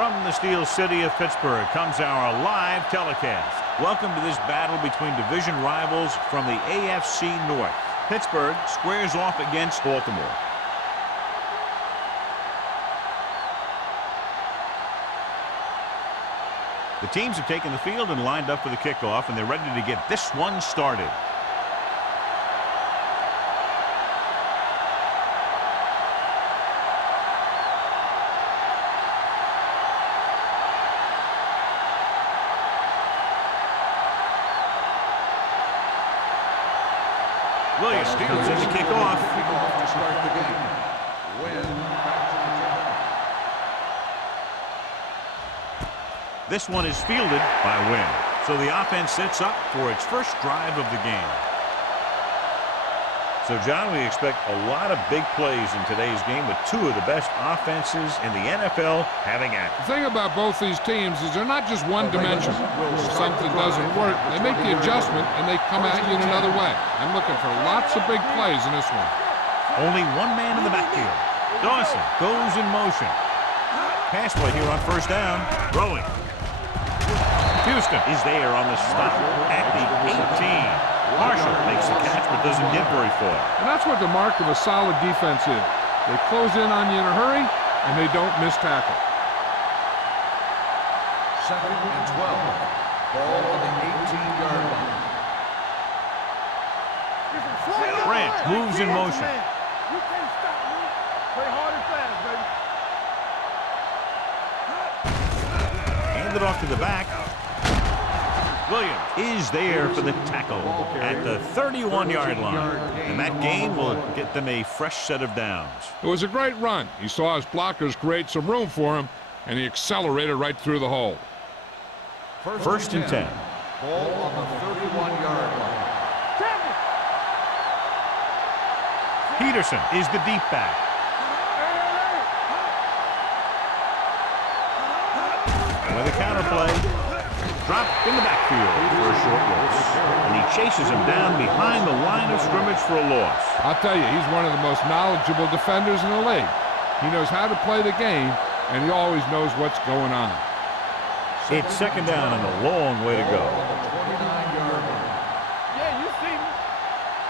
From the Steel City of Pittsburgh comes our live telecast. Welcome to this battle between division rivals from the AFC North. Pittsburgh squares off against Baltimore. The teams have taken the field and lined up for the kickoff, and they're ready to get this one started. Williams comes in to kick off. To start the game. This one is fielded by Wynn. So the offense sets up for its first drive of the game. So, John, we expect a lot of big plays in today's game with two of the best offenses in the NFL having at it. The thing about both these teams is they're not just one-dimensional. If something doesn't work, they make the adjustment and they come at you in another way. I'm looking for lots of big plays in this one. Only one man in the backfield. Dawson goes in motion. Pass play here on first down. Throwing. Houston is there on the stop at the 18. Marshall makes the catch but doesn't get very far. And that's what the mark of a solid defense is. They close in on you in a hurry, and they don't miss tackle. 2nd and 12. Ball on the 18-yard line. Grant moves in motion. You can't stop me. Play hard and fast, baby. Handed off to the back. Williams is there for the tackle at the 31-yard line. And that gain will get them a fresh set of downs. It was a great run. He saw his blockers create some room for him, and he accelerated right through the hole. First and 10. Ball on the 31-yard line. Peterson is the deep back. With a counter play. Dropped in the backfield for a short loss. And he chases him down behind the line of scrimmage for a loss. I'll tell you, he's one of the most knowledgeable defenders in the league. He knows how to play the game, and he always knows what's going on. It's second down and a long way to go. Yeah, you see me.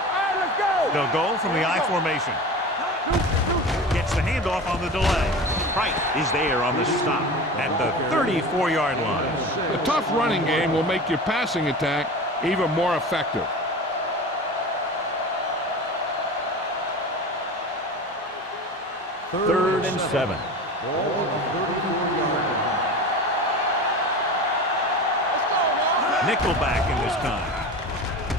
All right, let's go. They'll go from the I formation. Gets the handoff on the delay. Price is there on the stop at the 34-yard line. A tough running game will make your passing attack even more effective. Third and 7. Nickelback in this time.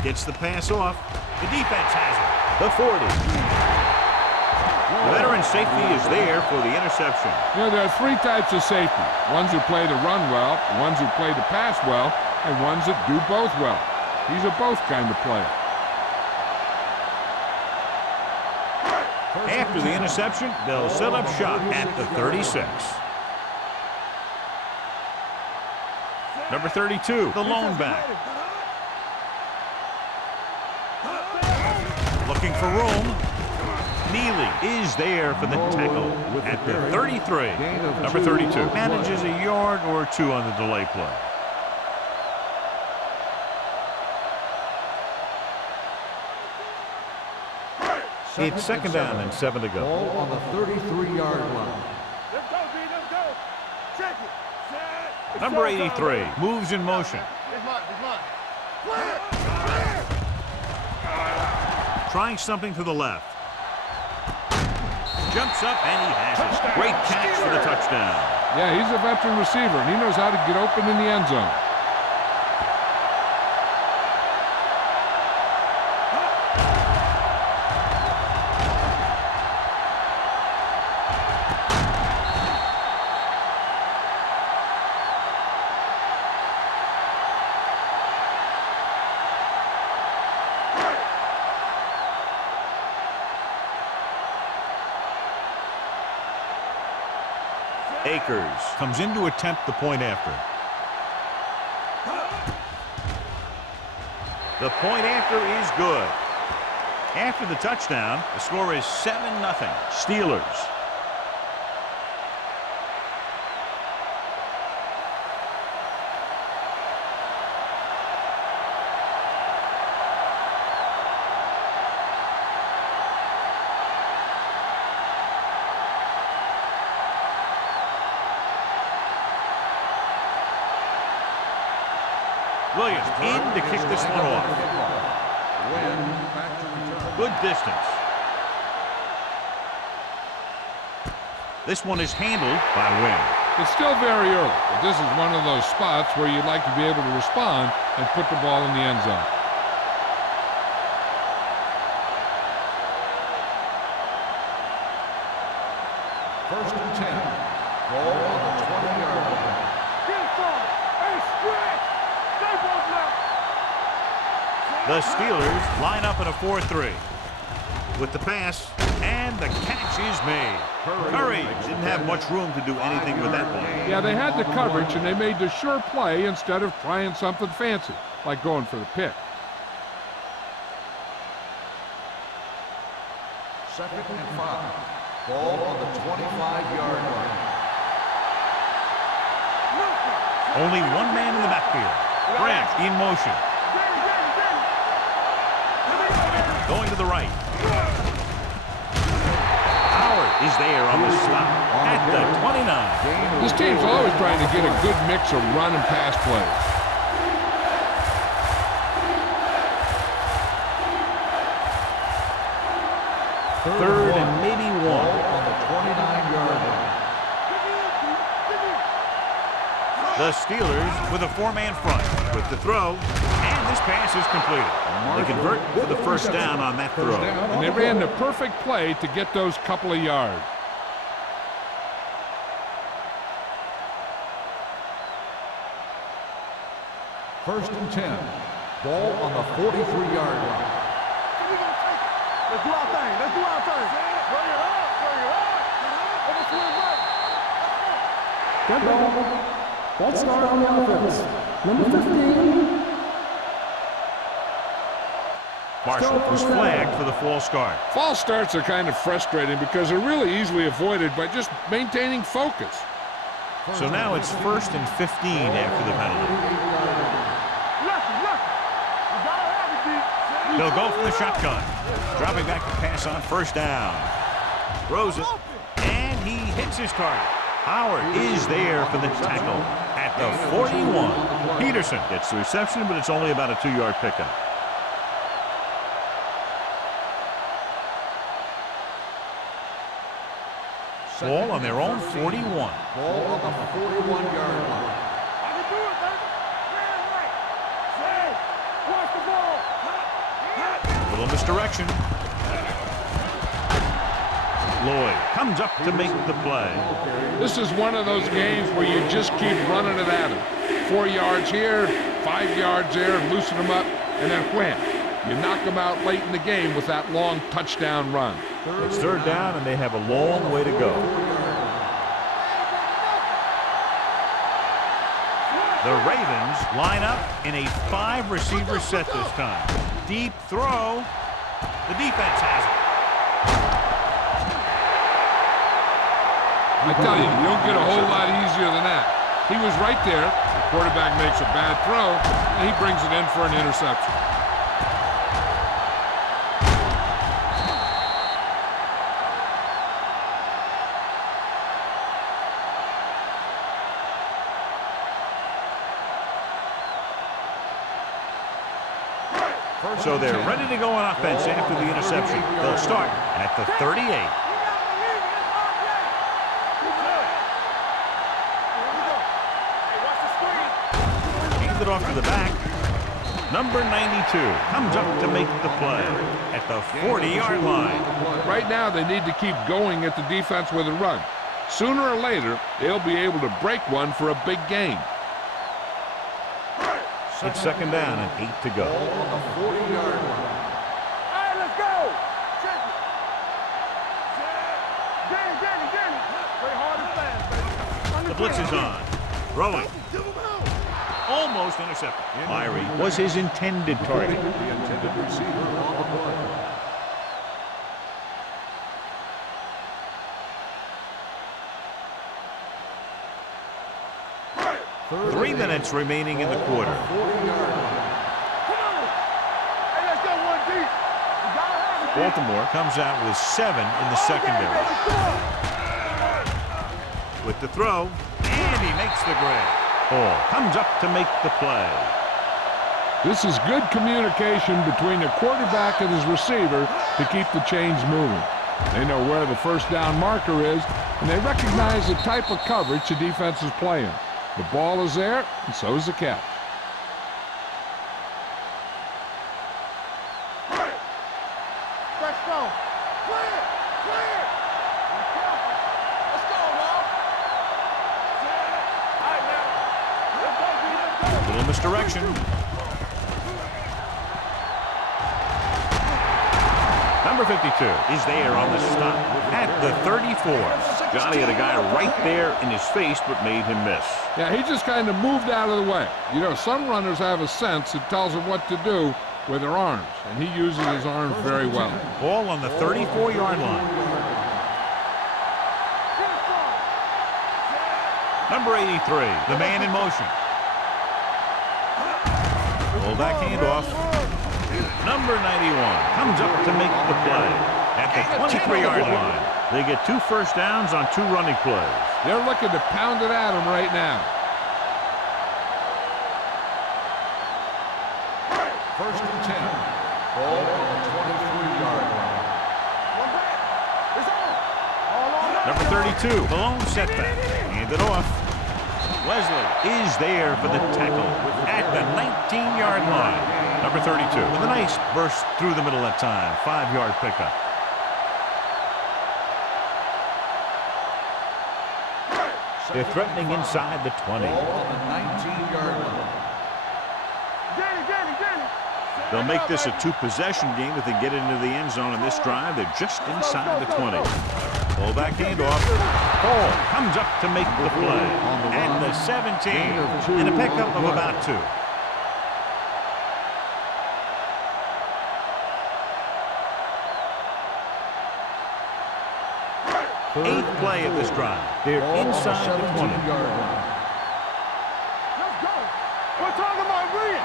Gets the pass off. The defense has it. The 40. The veteran safety is there for the interception. You know, there are three types of safety. Ones who play to run well, ones who play to pass well, and ones that do both well. He's a both kind of player. After the interception, they'll set up shop at the 36. Number 32, the lone back. Looking for room. Neely is there for the tackle at the 33. Number 32 manages a yard or two on the delay play. It's second down and 7 to go. Ball on the 33-yard line. Let's go, B. Let's go. Check it. Set. Number 83 moves in motion. It's mine. Trying something to the left. Jumps up and he has it. Great catch for the touchdown. Yeah, he's a veteran receiver, and he knows how to get open in the end zone. Akers comes in to attempt the point after. The point after is good. After the touchdown, the score is 7-0. Steelers. Williams in to kick this one off. Good distance. This one is handled by Wynn. It's still very early, but this is one of those spots where you'd like to be able to respond and put the ball in the end zone. First and 10. Ball on the 20-yard line. The Steelers line up in a 4-3. With the pass, and the catch is made. Curry didn't have much room to do anything with that one. Yeah, they had the coverage, and they made the sure play instead of trying something fancy, like going for the pick. Second and 5. Ball on the 25-yard line. Only one man in the backfield. Grant in motion. Going to the right. Howard is there on the stop at the 29. This team's always trying to get a good mix of run and pass plays. Third and maybe one. On the 29-yard line. The Steelers with a four-man front with the throw, and this pass is completed. They convert for the first down on that throw. And they ran the perfect play to get those couple of yards. First and 10. Ball on the 43-yard line. Let's do our thing. Let's do our thing. Bring it up. Bring it up. Over to the right. Good ball. False start on the offense. Number 15. Marshall was flagged for the false start. False starts are kind of frustrating because they're really easily avoided by just maintaining focus. So now it's 1st and 15 after the penalty. They'll go for the shotgun. Dropping back to pass on first down. Throws it, and he hits his target. Howard is there for the tackle at the 41. Peterson gets the reception, but it's only about a 2-yard pickup. Ball on their own 41. Ball on the 41-yard line. I can do it, baby. Man, right. Say, watch the ball. Little misdirection. Lloyd comes up to make the play. This is one of those games where you just keep running it at them. 4 yards here, 5 yards there, loosen them up, and then wham. You knock them out late in the game with that long touchdown run. It's third down, and they have a long way to go. The Ravens line up in a 5-receiver set this time. Deep throw. The defense has it. I tell you, you don't get a whole lot easier than that. He was right there. The quarterback makes a bad throw, and he brings it in for an interception. So they're ready to go on offense after the interception. They'll start at the 38. Hand it off to the back. Number 92 comes up to make the play at the 40-yard line. Right now, they need to keep going at the defense with a run. Sooner or later, they'll be able to break one for a big gain. It's second down and 8 to go. Ball on the 40-yard line. All right, let's go. Check it. Danny. Play hard and fast, baby. The blitz is on. Throwing. Almost intercepted. Myrie was his intended target. The intended receiver on the play. Three minutes remaining in the quarter. 40-yard line. Come on. Hey, let's go one deep. We gotta have it. Baltimore comes out with 7 in the secondary. With the throw, and he makes the grab. Hall comes up to make the play. This is good communication between the quarterback and his receiver to keep the chains moving. They know where the first down marker is, and they recognize the type of coverage the defense is playing. The ball is there, and so is the catch. Let's go. Clear. Clear. Be careful. Let's go, now. All right, now. Let's go, B. Let's go. Little misdirection. Number 52 is there on the stop at the 34. Johnny had a guy right there in his face, but made him miss. Yeah, he just kind of moved out of the way. You know, some runners have a sense that tells them what to do with their arms, and he uses his arms very well. Ball on the 34-yard line. Number 83, the man in motion. Fullback handoff. Number 91 comes up to make the play at the 23-yard line. They get 2 first downs on 2 running plays. They're looking to pound it at him right now. First and 10. Ball on the 23-yard line. One back. It's on. All on up. Number 32, the lone setback. Hand it off. Wesley is there for the tackle at the 19-yard line. Number 32 with a nice burst through the middle that time. 5-yard pickup. They're threatening inside the 20. Ball on the 19-yard line. Danny. They'll make this a 2-possession game if they get into the end zone in this drive. They're just inside the 20. Fullback handoff. Ball comes up to make the play at the 17. And a pickup of about 2. Eighth play of this drive. They're inside the 20. Let's go. We're talking about Rhea.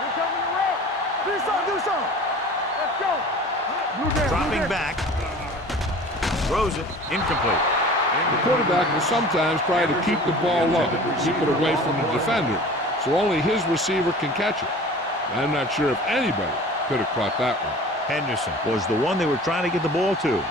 We're coming around. Do something. Let's go. Dropping back. Throws it. Incomplete. The quarterback will sometimes try to keep the ball low, keep it away from the defender, so only his receiver can catch it. I'm not sure if anybody could have caught that one. Henderson was the one they were trying to get the ball to.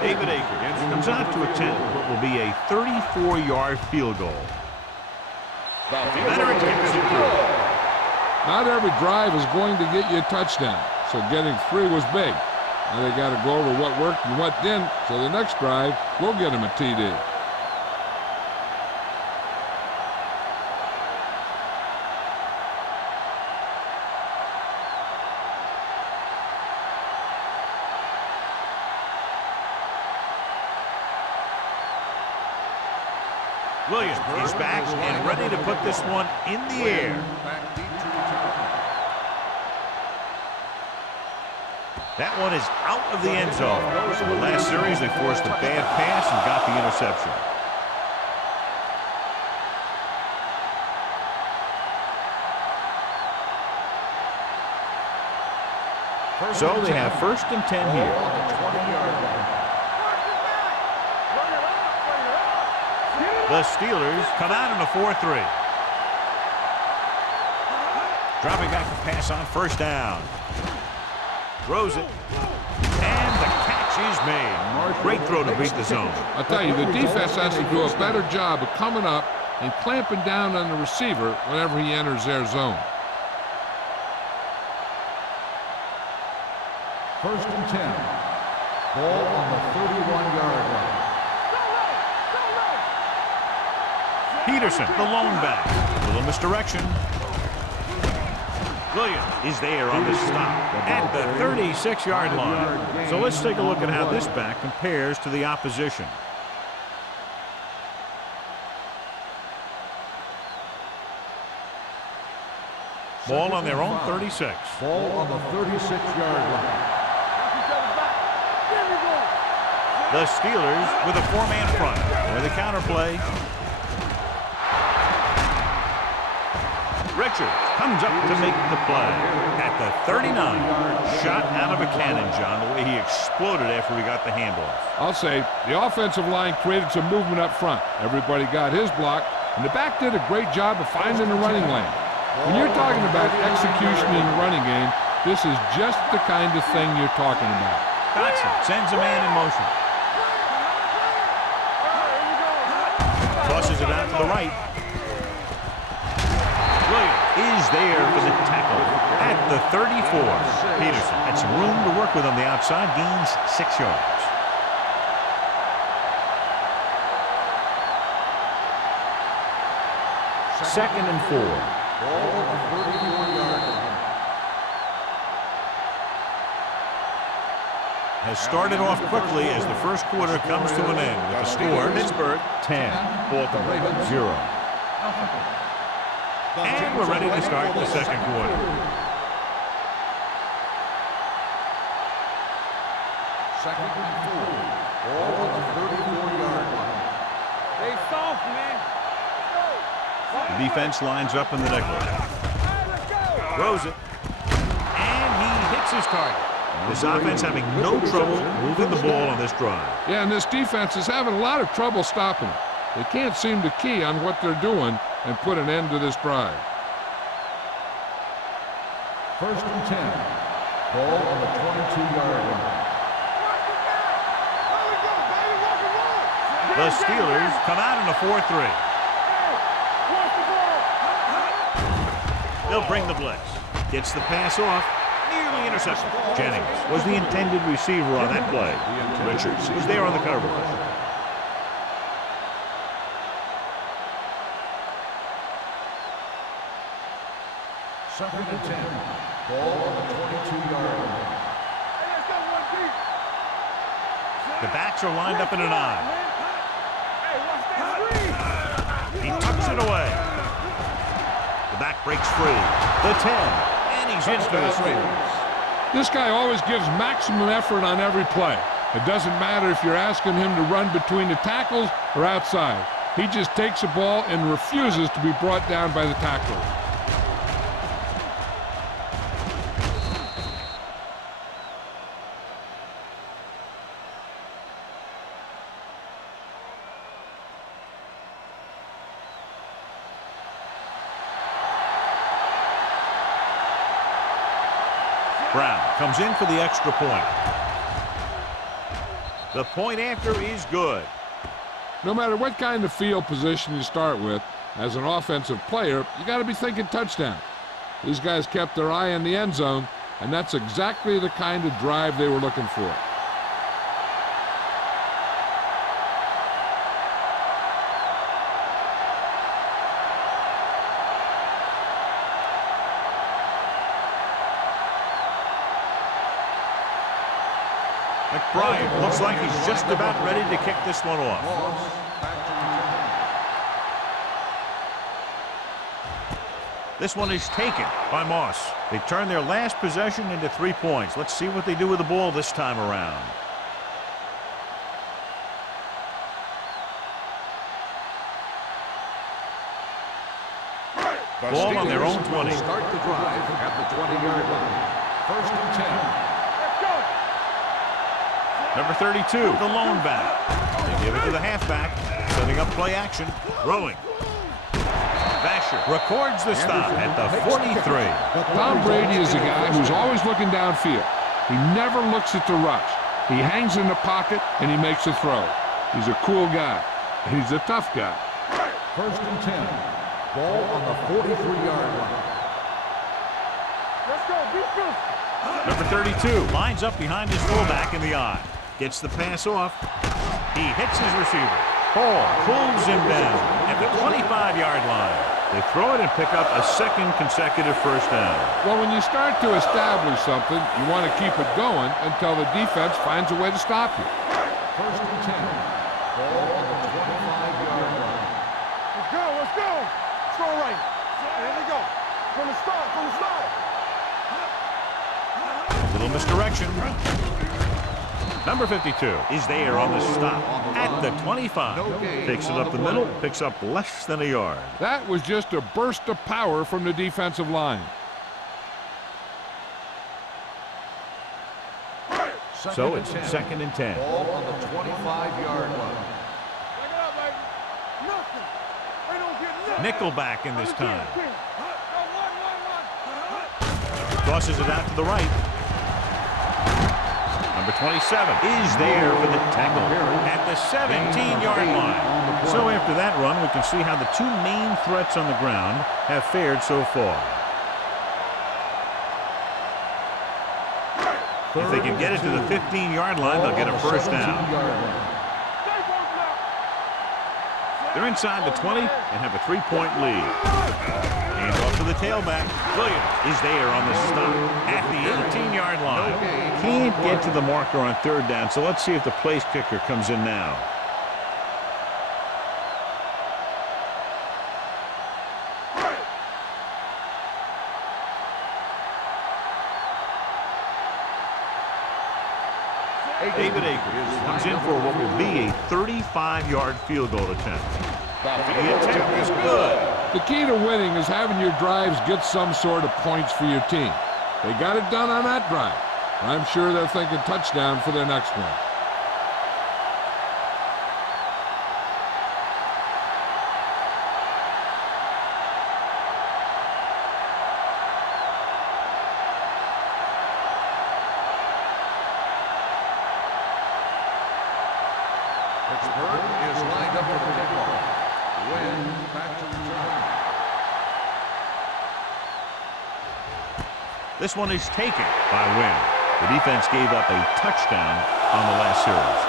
David Akers comes out to attempt what will be a 34-yard field goal. Veteran kicks it through. Not every drive is going to get you a touchdown, so getting 3 was big. Now they got to go over what worked and what didn't, so the next drive will get him a TD. Williams is back and ready to put this one in the air. Back deep to return. That one is out of the end zone. So the last series, they forced a bad pass and got the interception. So they have first and 10 Ball here. on the 20-yard line. The Steelers come out in a 4-3. Dropping back to pass on first down. Throws it. And the catch is made. Great throw to beat the zone. I'll tell you, the defense has to do a better job of coming up and clamping down on the receiver whenever he enters their zone. First and 10. Ball on the 31-yard line. Peterson, the lone back. A little misdirection. Williams is there on the stop at the 36-yard line. So let's take a look at how this back compares to the opposition. Ball on their own 36. Ball on the 36-yard line. The Steelers with a 4-man front. Or the counter play. Richards comes up to make the play at the 39. Shot out of a cannon, John, the way he exploded after he got the handoff. I'll say the offensive line created some movement up front. Everybody got his block, and the back did a great job of finding the running lane. When you're talking about execution in the running game, this is just the kind of thing you're talking about. Dotson sends a man in motion. Tosses it out to the right. Williams is there for the tackle at the 34. Peterson had some room to work with on the outside, gains 6 yards. Second and 4. Ball on the 34-yard line. Has started off quickly as the first quarter comes to an end with the score Pittsburgh 10, Baltimore 0. And we're ready to start the second quarter. Second and 4. Ball on the 34-yard line. Stay soft, man. The defense lines up in the nickel. Throws it. And he hits his target. This offense having no trouble moving the ball on this drive. Yeah, and this defense is having a lot of trouble stopping it. They can't seem to key on what they're doing and put an end to this drive. First and 10. Ball on the 22-yard line. The Steelers come out in a 4-3. They'll bring the blitz. Gets the pass off. Nearly intercepted. Jennings was the intended receiver on that play. Richards is there on the coverage. Second and 10. Ball on the 22-yard line. The backs are lined up in an eye. He tucks it away. The back breaks free. The 10. And he's into the Steelers. This guy always gives maximum effort on every play. It doesn't matter if you're asking him to run between the tackles or outside. He just takes the ball and refuses to be brought down by the tackler. Brown comes in for the extra point. The point after is good. No matter what kind of field position you start with, as an offensive player, you got to be thinking touchdown. These guys kept their eye on the end zone, and that's exactly the kind of drive they were looking for. McBride looks like he's just about ready to kick this one off. This one is taken by Moss. They turn their last possession into 3 points. Let's see what they do with the ball this time around. Ball on their own 20. Start the drive at the 20-yard line. First and 10. Number 32, the lone back. They give it to the halfback, setting up play action. Throwing. Vasher records the stop at the 43. Tom Brady is a guy who's always looking downfield. He never looks at the rush. He hangs in the pocket, and he makes a throw. He's a cool guy. He's a tough guy. First and 10. Ball on the 43-yard line. Let's go, defense. Number 32 lines up behind his fullback in the eye. Gets the pass off. He hits his receiver. Hall pulls him down at the 25-yard line. They throw it and pick up a second consecutive first down. Well, when you start to establish something, you want to keep it going until the defense finds a way to stop you. First and 10. Ball on the 25-yard line. Let's go, let's go. Let's go right. There we go. From the start, from the start. A little misdirection. Number 52 is there on the stop at the 25. Takes it up the middle, picks up less than a yard. That was just a burst of power from the defensive line. So it's 2nd and 10. Ball on the 25-yard line. Nickelback in this time. Tosses it out to the right. Number 27 is there for the tackle at the 17-yard line. So after that run, we can see how the two main threats on the ground have fared so far. If they can get it to the 15-yard line, they'll get a first down. They're inside the 20 and have a 3-point lead. Hand off to the tailback. Williams is there on the stop at the 18-yard line. Can't get to the marker on 3rd down, so let's see if the place kicker comes in now. David Akers comes in for what will be a 35-yard field goal attempt. The attempt is good. The key to winning is having your drives get some sort of points for your team. They got it done on that drive. I'm sure they're thinking touchdown for their next one. Pittsburgh is lined up for the kickoff. Wynn back to return. This one is taken by Wynn. The defense gave up a touchdown on the last series.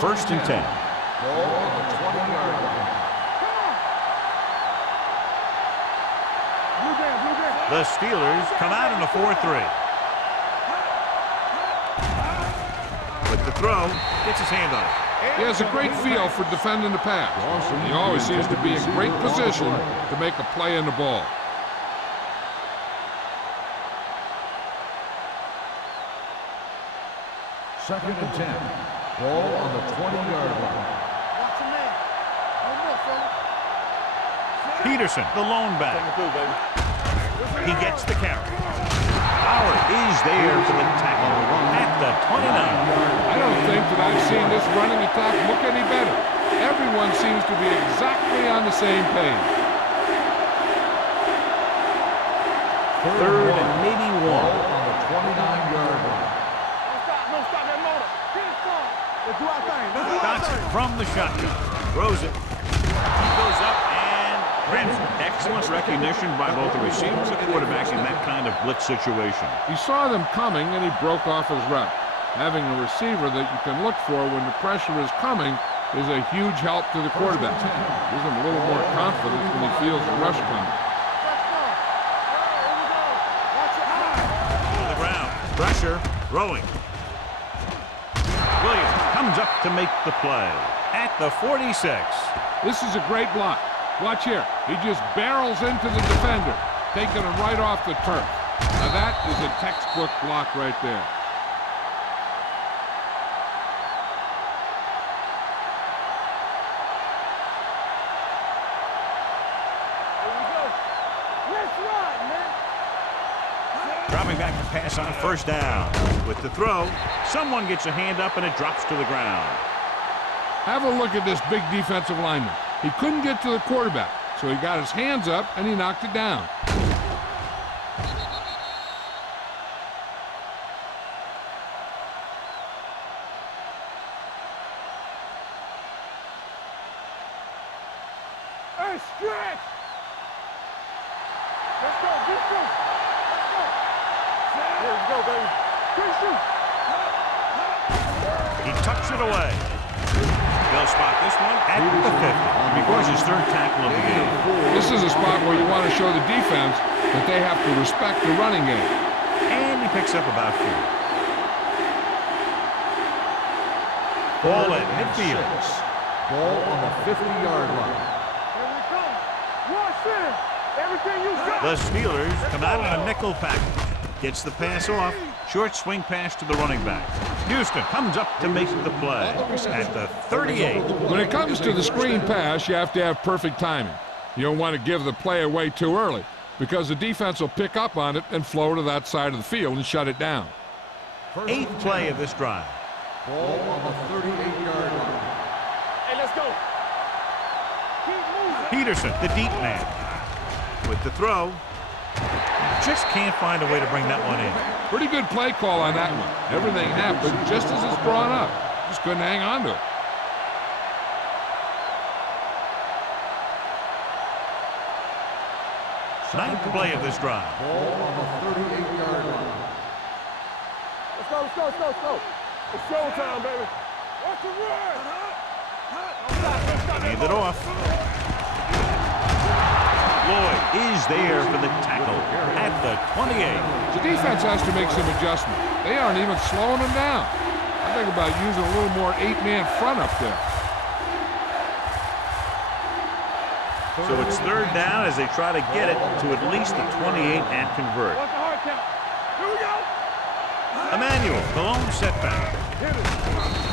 First and 10. Ball on the 20-yard line. The Steelers come out in a 4-3. With the throw, gets his hand on it. He has a great feel for defending the pass. He always seems to be in great position to make a play in the ball. Second and 10. Ball on the 20-yard line. Peterson, the lone back. He gets the carry. Howard is there for the tackle at the 29. I don't think that I've seen this running attack look any better. Everyone seems to be exactly on the same page. 3rd and maybe 1. Ball on the 29-yard line. Don't stop that motor. Let's do our thing. Johnson from the shotgun. Throws it. He goes up and grabs it. Excellent recognition by both the receiver and the quarterback in that kind of blitz situation. He saw them coming and he broke off his route. Having a receiver that you can look for when the pressure is coming is a huge help to the quarterback. Gives him a little more confidence when he feels the rush coming. To the ground. Pressure. Throwing. Williams comes up to make the play at the 46. This is a great block. Watch here. He just barrels into the defender, taking him right off the turf. Now that is a textbook block right there. Dropping back to pass on 1st down. With the throw, someone gets a hand up and it drops to the ground. Have a look at this big defensive lineman. He couldn't get to the quarterback, so he got his hands up and he knocked it down. Hey, stretch! Let's go, get through. Let's go. Here we go, baby. Good shoot. He tucks it away. They'll spot this one at the 50. Because his 3rd tackle of the game. This is a spot where you want to show the defense that they have to respect the running game. And he picks up about 4. Ball at midfield. Ball on the 50-yard line. Here we come. Everything you got. The Steelers come out in a nickel package. Gets the pass off. Short swing pass to the running back. Houston comes up to make the play at the 38. When it comes to the screen pass, you have to have perfect timing. You don't want to give the play away too early because the defense will pick up on it and flow to that side of the field and shut it down. Eighth play of this drive. Ball on the 38-yard line. Hey, let's go. Keep moving. Peterson, the deep man. With the throw. Just can't find a way to bring that one in. Pretty good play call on that one. Everything happened just as it's drawn up. Just couldn't hang on to it. Ninth play of this drive. Ball on the 38-yard line. Let's go, let's go, let's go, let's go. It's showtime, baby. Watch the run. Hand it off. Lloyd is there for the tackle at the 28. The defense has to make some adjustment. They aren't even slowing them down. I think about using a little more 8-man front up there. So it's third down as they try to get it to at least the 28 and convert. Watch the hard count. Here we go. Emmanuel, the lone setback.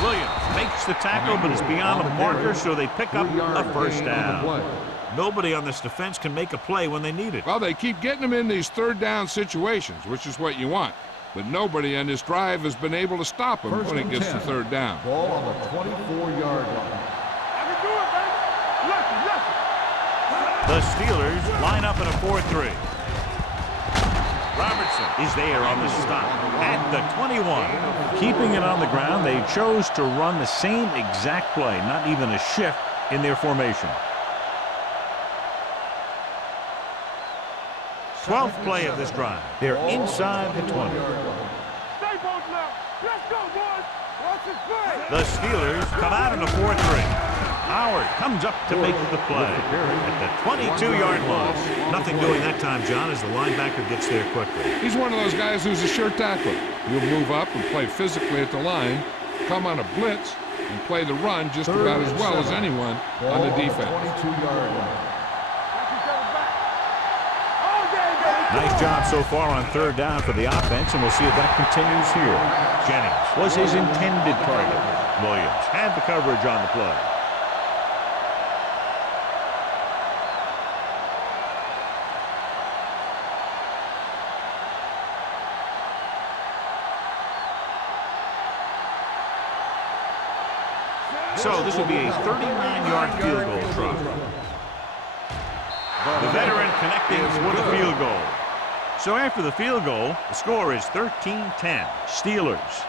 Williams makes the tackle, but it's beyond the marker, so they pick up a first down. Nobody on this defense can make a play when they need it. Well, they keep getting them in these third down situations, which is what you want. But nobody on this drive has been able to stop them when it gets to third down. Ball on the 24-yard line. I can do it, baby. Left, left. The Steelers line up in a 4-3. Robertson is there on the stop at the 21. Keeping it on the ground, they chose to run the same exact play, not even a shift in their formation. 12th play of this drive. They're inside the 20. Stay both now. Let's go, boys. Watch this play. The Steelers come out in a 4-3. Howard comes up to make the play at the 22-yard line. Nothing doing that time, John, as the linebacker gets there quickly. He's one of those guys who's a sure tackler. He'll move up and play physically at the line, come on a blitz, and play the run just about as well as anyone on the defense. 22-yard line. Nice job so far on third down for the offense, and we'll see if that continues here. Jennings was his intended target. Williams had the coverage on the play. So this will be a 39-yard field goal try. The veteran connecting with a field goal. So after the field goal, the score is 13-10, Steelers.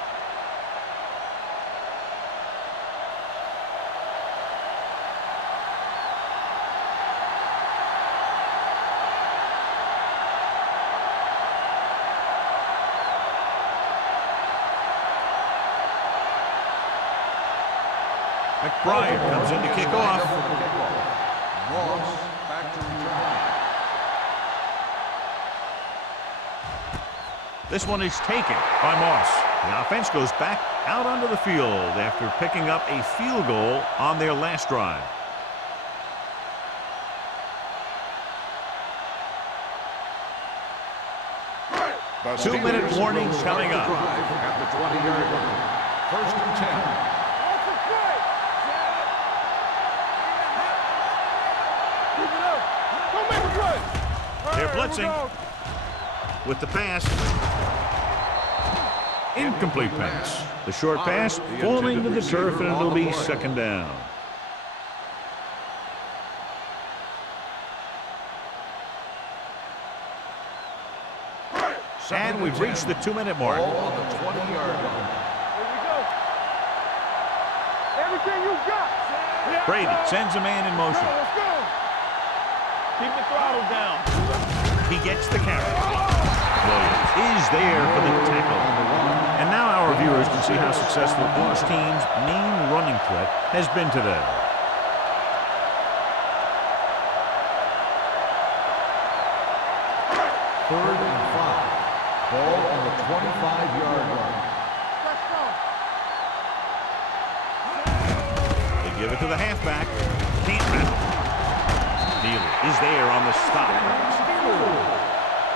McBride comes in to kick off. Moss back to return. This one is taken by Moss. The offense goes back out onto the field after picking up a field goal on their last drive. The 2-minute warning coming up. At the 20-yard line. First and 10. Watch this play. Keep it up. Don't make a play. They're All right, blitzing. here we go. With the pass. Incomplete pass. The short pass falling to the turf, and it'll be second down. And we've reached the 2-minute mark. Ball on the 20-yard line. Here we go. Everything you got. Yeah. Brady sends a man in motion. Let's go. Keep the throttle down. He gets the carry. Williams is there for the tackle. And now our viewers can see how successful each team's main running threat has been today. Third and 5. Ball on the 25-yard line. Let's go. They give it to the halfback. Can't wrap it. Neely is there on the stop.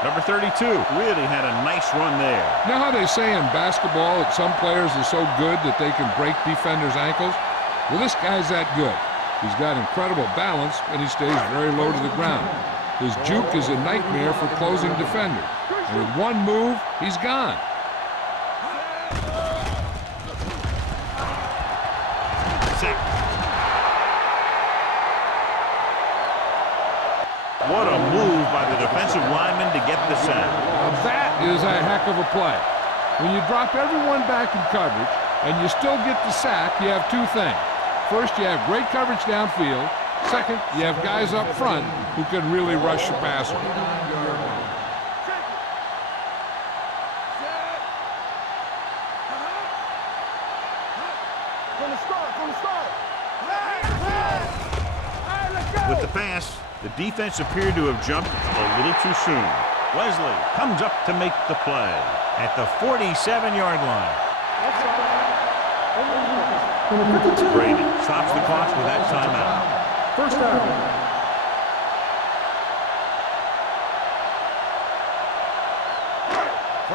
Number 32 really had a nice run there. You know how they say in basketball that some players are so good that they can break defenders' ankles? Well, this guy's that good. He's got incredible balance, and he stays very low to the ground. His juke is a nightmare for closing defenders. And with one move, he's gone. What a move by the defensive lineman to get the sack. Now that is a heck of a play. When you drop everyone back in coverage and you still get the sack, you have two things. First, you have great coverage downfield. Second, you have guys up front who can really rush the passer. With the pass, the defense appeared to have jumped a little too soon. Wesley comes up to make the play at the 47-yard line. Brady stops the clock with that timeout. First down.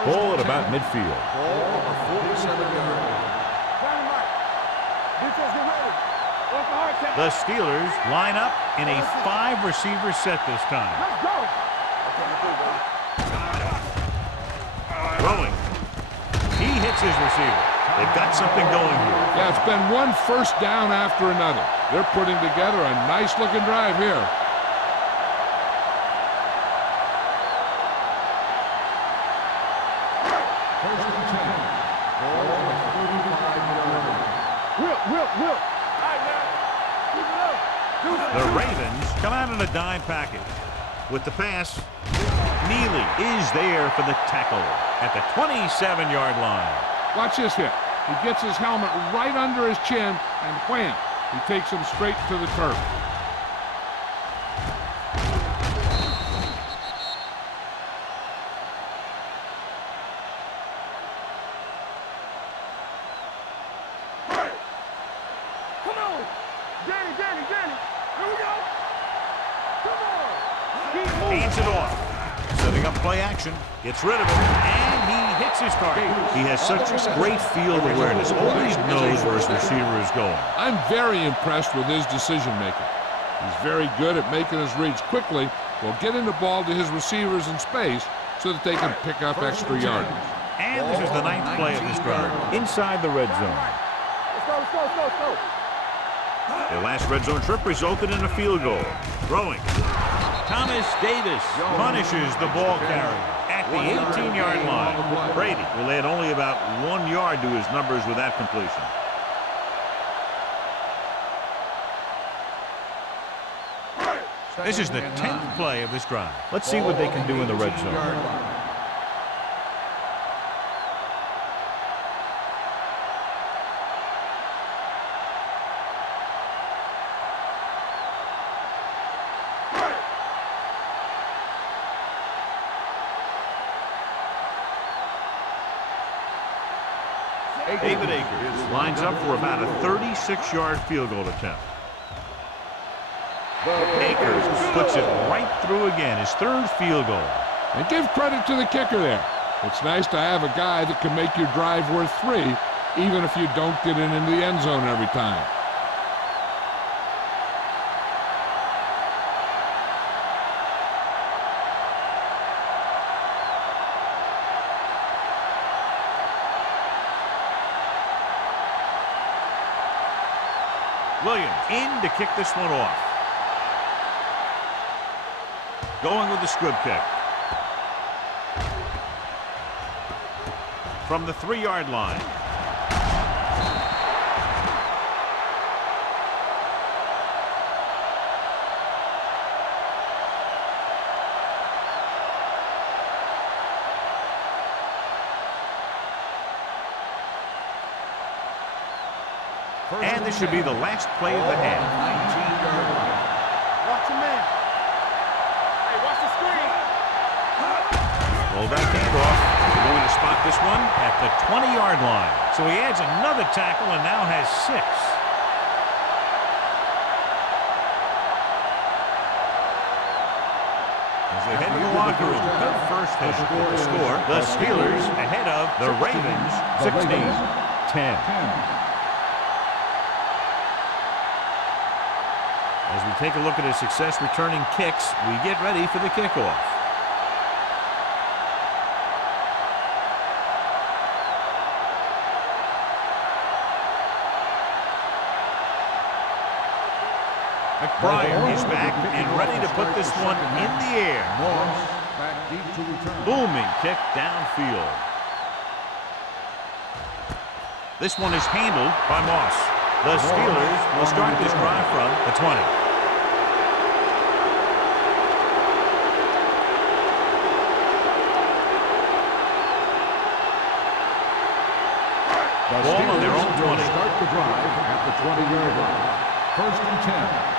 Ball at about midfield. Ball on the 47-yard line. The Steelers line up in a 5-receiver set this time. Let's go. Throwing. He hits his receiver. They've got something going here. Yeah, it's been one first down after another. They're putting together a nice-looking drive here. First and 10. Ball on the 35-yard line. Will. All right, man. Keep it up. The Ravens come out in a dime package. With the pass, Neely is there for the tackle at the 27-yard line. Watch this hit. He gets his helmet right under his chin, and wham, he takes him straight to the turf. Come on. Danny. Here we go. Come on. Keep moving. Hands it off. Setting up play action. Gets rid of it. And he hits his target. He has such great field awareness. Always knows where his receiver is going. I'm very impressed with his decision-making. He's very good at making his reads quickly while getting the ball to his receivers in space so that they can pick up extra yardage. And this is the 9th play of this drive. Inside the red zone. Let's go. Their last red zone trip resulted in a field goal. Throwing. Thomas Davis punishes the ball carrier at the 18-yard line. Brady will add only about 1 yard to his numbers with that completion. This is the 10th play of this drive. Let's see what they can do in the red zone. David Akers lines up for about a 36-yard field goal attempt. Akers puts it right through again, his 3rd field goal. And give credit to the kicker there. It's nice to have a guy that can make your drive worth 3, even if you don't get it into the end zone every time. Williams in to kick this one off. Going with the squib kick. From the 3-yard line. And this should be the last play of the half. 19-yard line. Watch your man. Hey, watch the screen. Well, that handoff. They're going to spot this one at the 20-yard line. So he adds another tackle and now has 6. as they head to the locker room. The first head to score. The Steelers ahead of the Ravens, 16-10. As we take a look at his success returning kicks, we get ready for the kickoff. McBride is back and ready to put this one in the air. Back deep to return. Booming kick downfield. This one is handled by Moss. The Steelers will start this drive from the 20. Ball on their own 20. Start the drive at the 20-yard line. First and 10.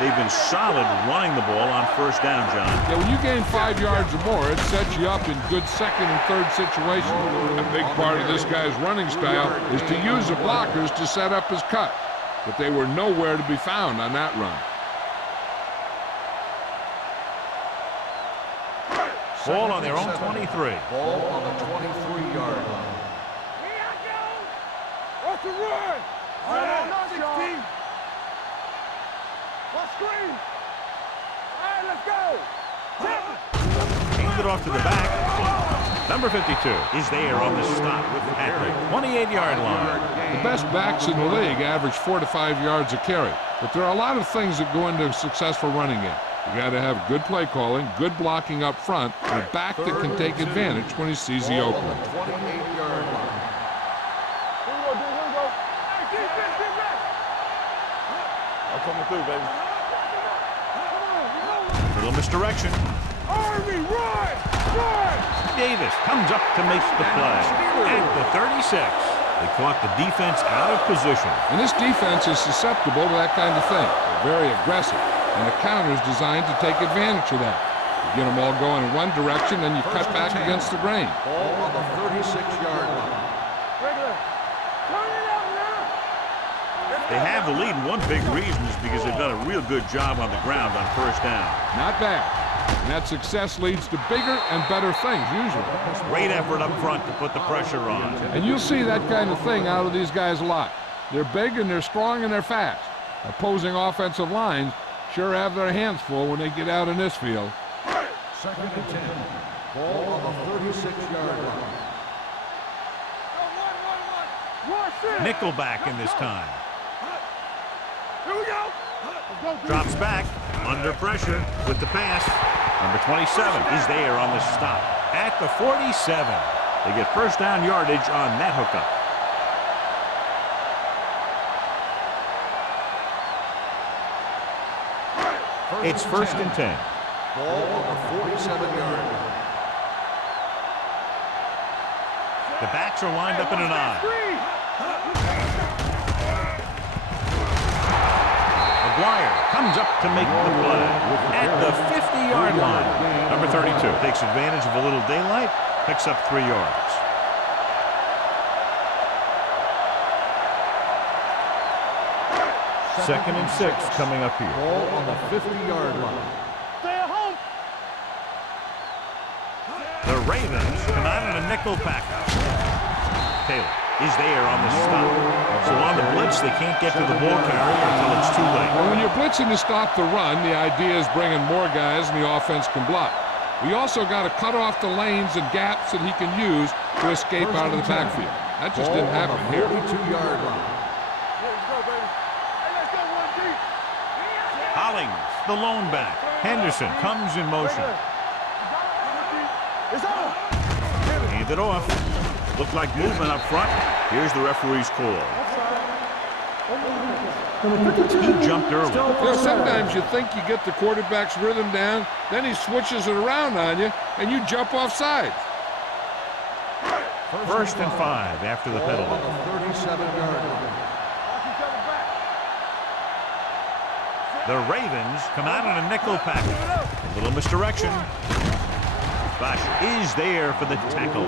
They've been solid running the ball on first down, John. Yeah, when you gain 5 yards or more, it sets you up in good second and third situations. A big part of this guy's running style is to use the blockers to set up his cut. But they were nowhere to be found on that run. Ball on their own 23. Ball on the 23-yard line. Here I go. What's the run? All right, 16. What screen? All right, let's go. Hands it off to the back. Number 52 is there on the stop at the 28-yard line. The best backs in the league average 4 to 5 yards a carry. But there are a lot of things that go into a successful running game. You got to have good play calling, good blocking up front, and a back that can take advantage when he sees the opening. 28-yard line. Here we go. Hey, get back. I'm coming through, baby. Little misdirection. Army, run! Davis comes up to make the play at the 36. They caught the defense out of position. And this defense is susceptible to that kind of thing. They're very aggressive, and the counter is designed to take advantage of that. You get them all going in one direction, then you cut back against the grain. Ball on the 36-yard line. Regular. Turn it out now. They have the lead, and one big reason is because they've done a real good job on the ground on first down. Not bad. And that success leads to bigger and better things, usually. Great effort up front to put the pressure on. And you'll see that kind of thing out of these guys a lot. They're big and they're strong and they're fast. Opposing offensive lines sure have their hands full when they get out in this field. Second and 10. Ball on the 36-yard line. Nickelback in this time. Here we go. Drops back, under pressure with the pass. Number 27 is there on the stop at the 47. They get first down yardage on that hookup. It's first and 10. Ball on the 47-yard line. The backs are lined up in an I. McGuire comes up to make the play at the 50-yard line. Number 32 takes advantage of a little daylight, picks up 3 yards. Second and 6 coming up here. Ball on the 50-yard line. Stay at home. The Ravens come out in a nickel package. Taylor is there on the stop. So on the blitz, they can't get to the ball carrier until it's too late. Well, when you're blitzing to stop the run, the idea is bringing more guys and the offense can block. We also got to cut off the lanes and gaps that he can use to escape out of the backfield. That just didn't happen here. 42-yard line. Let's go, baby. Hey, let's go one deep. Hollings, the lone back. Henderson comes in motion. It's on. Hand it off. Looked like movement up front. Here's the referee's call. He jumped early. You know, sometimes you think you get the quarterback's rhythm down, then he switches it around on you, and you jump off sides. First and 5 after the Ball penalty. on the 37-yard line. The Ravens come out in a nickel package. A little misdirection. Bosch is there for the tackle.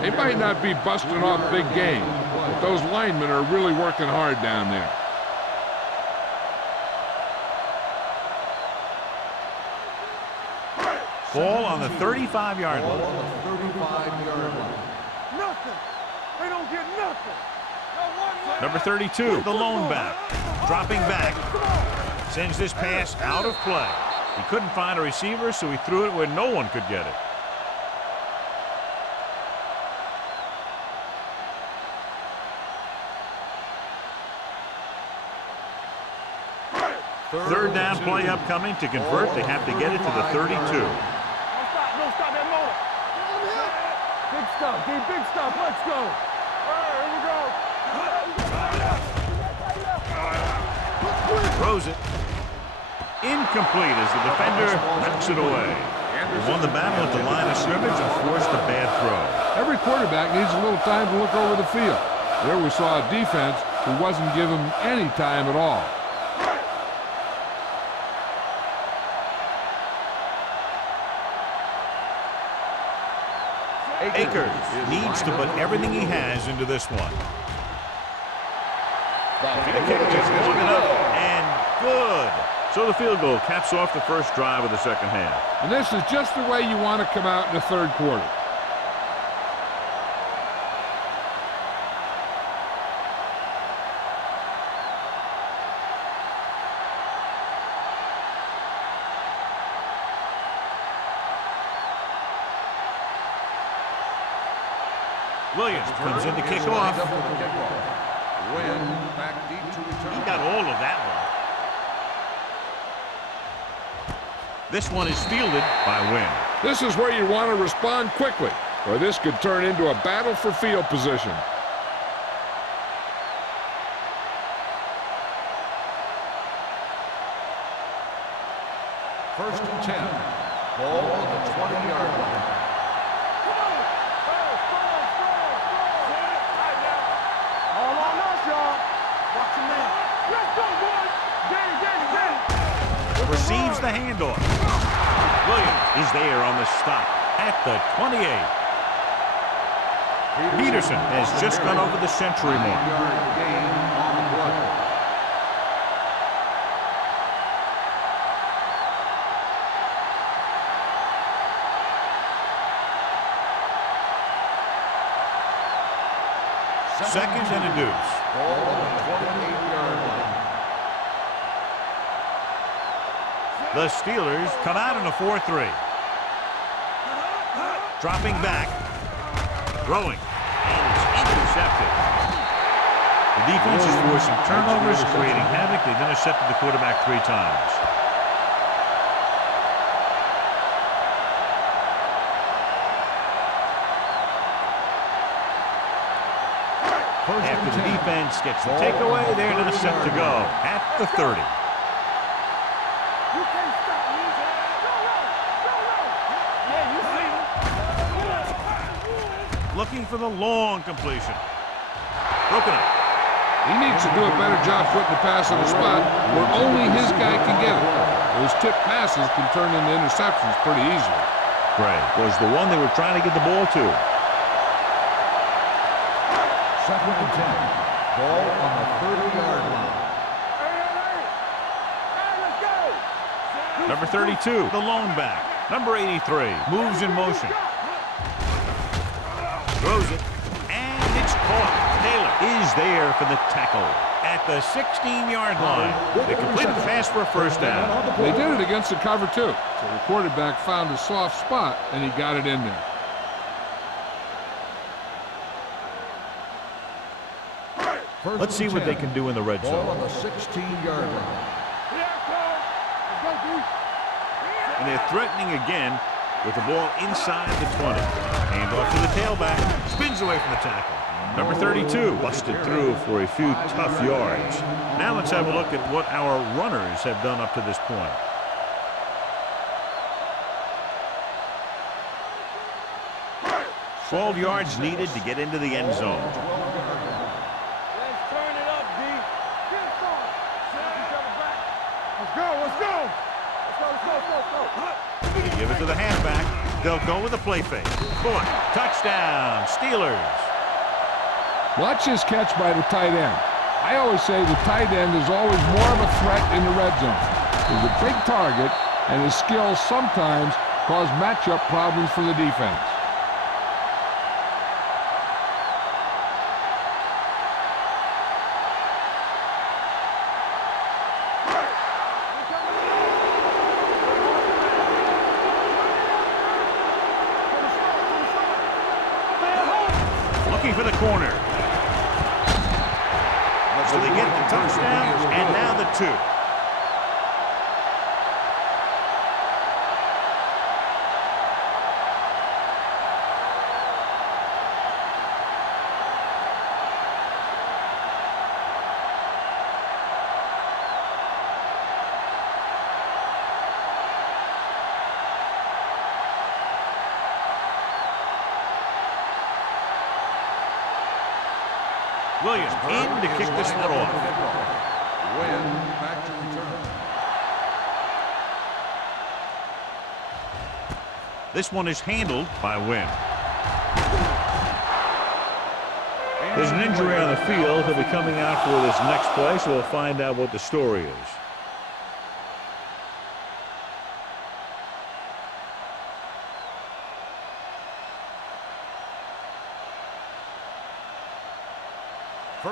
They might not be busting off big games, but those linemen are really working hard down there. Ball on the 35-yard Ball line. on the 35-yard line. Nothing. They don't get nothing. Number 32, the lone back. Dropping back. Sends this pass out of play. He couldn't find a receiver, so he threw it where no one could get it. Third down play upcoming. To convert, they have to get it to the 32. Don't stop that motor. Big stop, D, big stop. Let's go. Here we go. Throws it. Incomplete as the defender knocks it away. He won the battle at the line of scrimmage and forced a bad throw. Every quarterback needs a little time to look over the field. There we saw a defense who wasn't given any time at all. Akers needs to put everything he has into this one. The kick is long enough and good. So the field goal caps off the first drive of the second half. And this is just the way you want to come out in the third quarter. Williams comes in to kick off. Win back deep to return. He got all of that one. This one is fielded by Wynn. This is where you want to respond quickly, or this could turn into a battle for field position. First and 10. Ball on the 20-yard line. All on us, y'all. Watch him in. Let's go, boys. Get it. Receives the handoff. Williams is there on the stop at the 28. Peterson has just gone over the century mark. 9-yard gain on the play. Second and a deuce. Ball on the 28-yard line. The Steelers come out in a 4-3. Dropping back. Throwing. And it's intercepted. The defense is forcing turnovers, creating havoc. They've intercepted the quarterback 3 times. After the defense gets the takeaway, they're now set to go at the 30. You can't stop me. Go. Looking for the long completion. Broken up. He needs to do a better job putting the pass in the spot where only his guy can get it. Those tipped passes can turn into interceptions pretty easily. Right. Was the one they were trying to get the ball to. Second and 10. Ball on the 30-yard line. Hey, let's go. Number 32, the lone back. Number 83, moves in motion. Throws it, and it's caught. Taylor is there for the tackle at the 16-yard line. They completed the pass for a first down. They did it against the cover, too. So the quarterback found a soft spot, and he got it in there. Let's see what they can do in the red Ball on zone. the 16-yard line. And they're threatening again with the ball inside the 20. Hand off to the tailback. Spins away from the tackle. Number 32 busted through for a few tough yards. Now let's have a look at what our runners have done up to this point. $12 yards needed to get into the end zone. Let's turn it up, D. Let's go. They give it to the halfback. They'll go with a play fake. Boy, touchdown, Steelers. Watch his catch by the tight end. I always say the tight end is always more of a threat in the red zone. He's a big target, and his skills sometimes cause matchup problems for the defense. Looking for the corner. So they get the touchdown, and now the 2. Williams in to kick this one off. Win back to return. This one is handled by Wynn. There's an injury on the field. He'll be coming out for this next play, so we'll find out what the story is.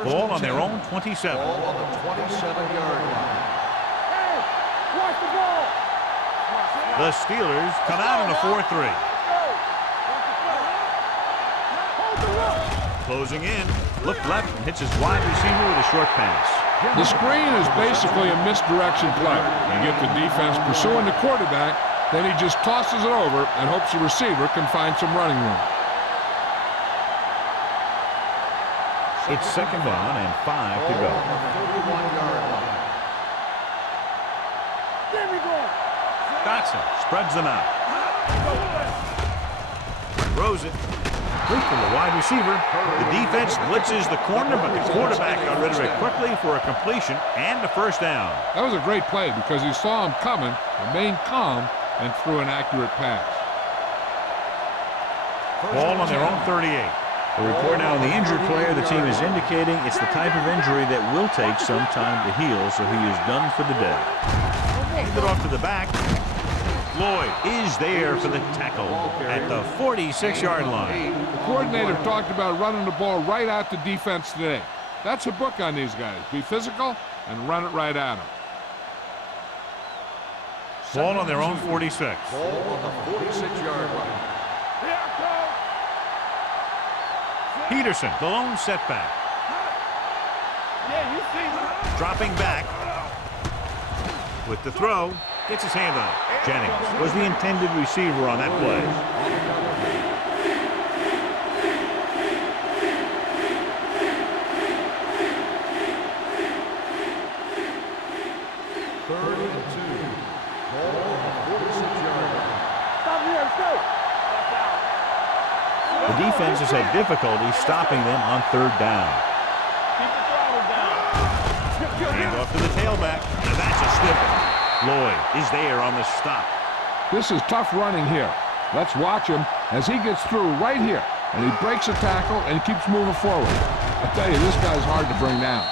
Ball on their own 27. Ball on the 27-yard line. Hey, watch the ball. The Steelers come out in a 4-3. Hold the rope. Closing in. Look left and hits his wide receiver with a short pass. The screen is basically a misdirection play. You get the defense pursuing the quarterback, then he just tosses it over and hopes the receiver can find some running room. It's 2nd down and 5 to go. Ball on the 31-yard line. There we go. Dotson spreads them out. Throws it. Quick from the wide receiver. The defense blitzes the corner, but the quarterback got rid of it quickly for a completion and a 1st down. That was a great play because he saw him coming, remained calm, and threw an accurate pass. Ball on their own 38. A report now on the injured player. The team is indicating it's the type of injury that will take some time to heal, so he is done for the day. Hand it off to the back. Lloyd is there for the tackle at the 46-yard line. The coordinator talked about running the ball right at the defense today. That's a book on these guys. Be physical and run it right at them. Ball on their own 46. Ball on the 46-yard line. Here I come. Peterson, the lone setback. Yeah, you see me. Dropping back. With the throw, gets his hand on it. Jennings was the intended receiver on that play. Third and 2. Ball on the 46-yard line. Stop here. Let's go. The defense has had difficulty stopping them on 3rd down. Keep the throttle down. Hand off to the tailback. And that's a stiffer. Lloyd is there on the stop. This is tough running here. Let's watch him as he gets through right here. And he breaks a tackle and keeps moving forward. I tell you, this guy's hard to bring down.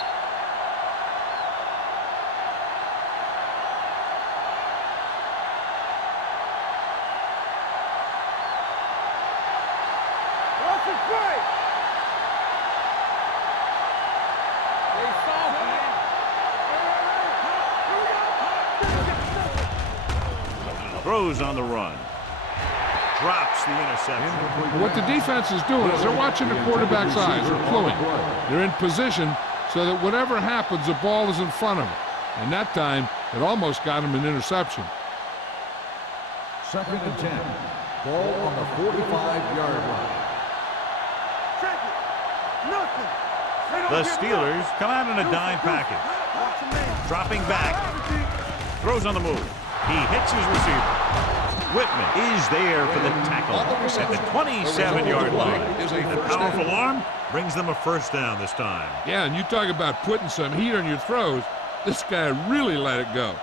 Watch it play. They soft, man. Throws on the run. Drops the interception. What the defense is doing is they're watching the quarterback's eyes. They're cluing. They're in position so that whatever happens, the ball is in front of them. And that time, it almost got him an interception. 2nd and 10. Ball on the 45-yard line. Check it. Nothing. They don't The give Steelers up. come out in a dime package. Watch the man. Dropping back. Throws on the move. He hits his receiver. Whitman is there for the tackle at the 27-yard line. And powerful arm brings them a 1st down this time. Yeah, and you talk about putting some heat on your throws. This guy really let it go.